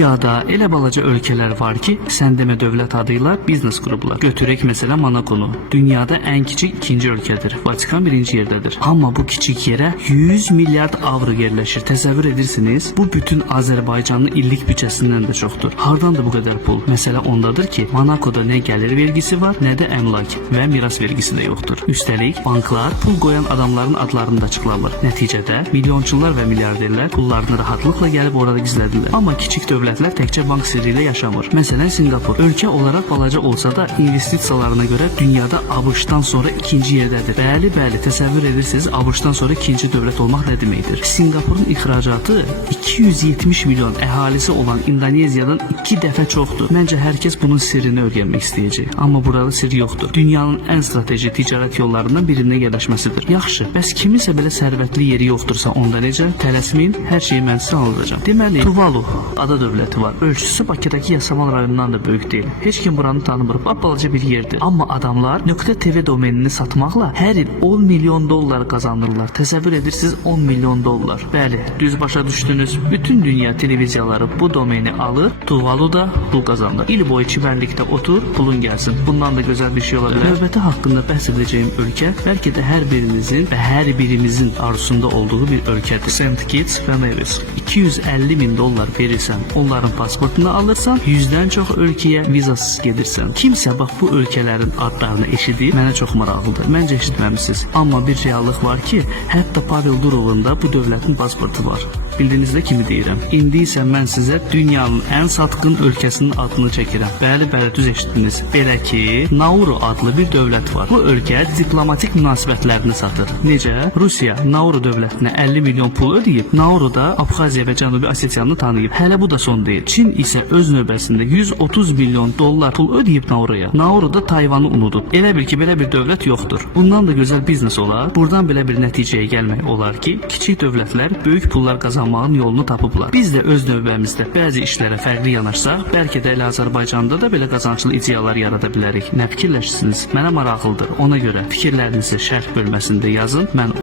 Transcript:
Dünyada elə balaca ölkələr var ki, sən demə dövlət adıyla biznes qurublar. Götürək məsələ Monakonu. Dünyada ən kiçik ikinci ölkədir. Vatikan birinci yerdədir. Amma bu kiçik yerə 100 milyard avro yerləşir. Təsəvvür edirsiniz? Bu bütün Azərbaycanın illik büdcəsindən də çoxdur. Hardandır bu qədər pul? Məsələ ondadır ki, Monakoda nə gəlir vergisi var, nə də əmlak və miras vergisi də yoxdur. Üstəlik, banklar pul qoyan adamların adlarını da açıqlarlar. Nəticədə milyonçular və milyarderlər pullarını rahatlıqla gəlib orada gizlədirlər. Amma kiçik dövlətlər təkcə bank sirri ilə yaşamır. Məsələn, Singapur ölkə olaraq balaca olsa da investisiyalarına görə dünyada ABŞ-dan sonra ikinci yerdədir. Bəli, təsəvvür edirsiniz, ABŞ-dan sonra ikinci dövlət olmaq nə deməkdir? Singapurun ixracatı 270 milyon əhalisi olan İndoneziyadan 2 dəfə çoxdur. Məncə hər kəs bunun sirrini öyrənmək istəyəcək. Amma burada sir yoxdur. Dünyanın ən strateji ticarət yollarından birindən yerləşməsidir. Yaxşı, bəs kiminsə belə sərvətli yeri yoxdursa onda necə? Tələsməyin, hər şeyi mən sizə anlatacağam. Deməli, Tuvalu ada dövləti var. Ölçüsü Bakıdakı Yasamal rayonundan da böyük deyil. Heç kim buranı tanımır. Balaca bir yerdir. Amma adamlar .tv domenini satmaqla hər il 10 milyon dollar qazanırlar. Təsəvvür edirsiniz, 10 milyon dollar. Bəli, düz başa düşdünüz. Bütün dünya televiziyaları bu domeni alır, Tuvalu da pul qazanır. İl boyu çimərlikdə otur, pulun gəlsin. Bundan da gözəl bir şey ola bilər. Növbəti haqqında bəhs edəcəyim ölkə bəlkə də hər birinizin və hər birimizin arzusunda olduğu bir ölkədir. St. Kitts və Nevis. 250 min dollar verirsən, onların pasportunu alırsan, 100-dən çox ölkəyə vizasız gedirsən. Kimsə bax bu ölkələrin adlarını eşidib, mənə çox maraqlıdır. Məncə eşitməmisiniz. Amma bir reallıq var ki, hətta Pavel Durovun da bu dövlətin pasportu var. Bildiyinizdə kimi deyirəm. İndi isə mən sizə dünyanın ən satqın ölkəsinin adını çəkirəm. Bəli, düz eşitdiniz. Belə ki, Nauru adlı bir dövlət var. Bu ölkə diplomatik münasibətlərini satır. Necə? Rusiya Nauru dövlətinə 50 milyon pul ödəyib, Nauru da Abxaziya və Cənubi Osetiyanı tanıyıb. Hələ bu da son deyil. Çin isə öz növbəsində 130 milyon dollar pul ödəyib Nauruya. Nauru da Tayvanı unudub. Elə bil ki, belə bir dövlət yoxdur. Bundan da gözəl biznes olar. Buradan belə bir nəticəyə gəlmək olar ki, kiçik dövlətlər böyük pullar qazanmağın yolunu tapıblar. Biz də öz növbəmizdə bəzi işlərə fərqli yanaşsaq, bəlkə də elə Azərbaycanda da belə qazançlı ideyalar yarada bilərik. Nə fikirləşirsiniz? Mənə maraqlıdır. Ona görə fikirlərinizi şərh bölməsində yazın. Mən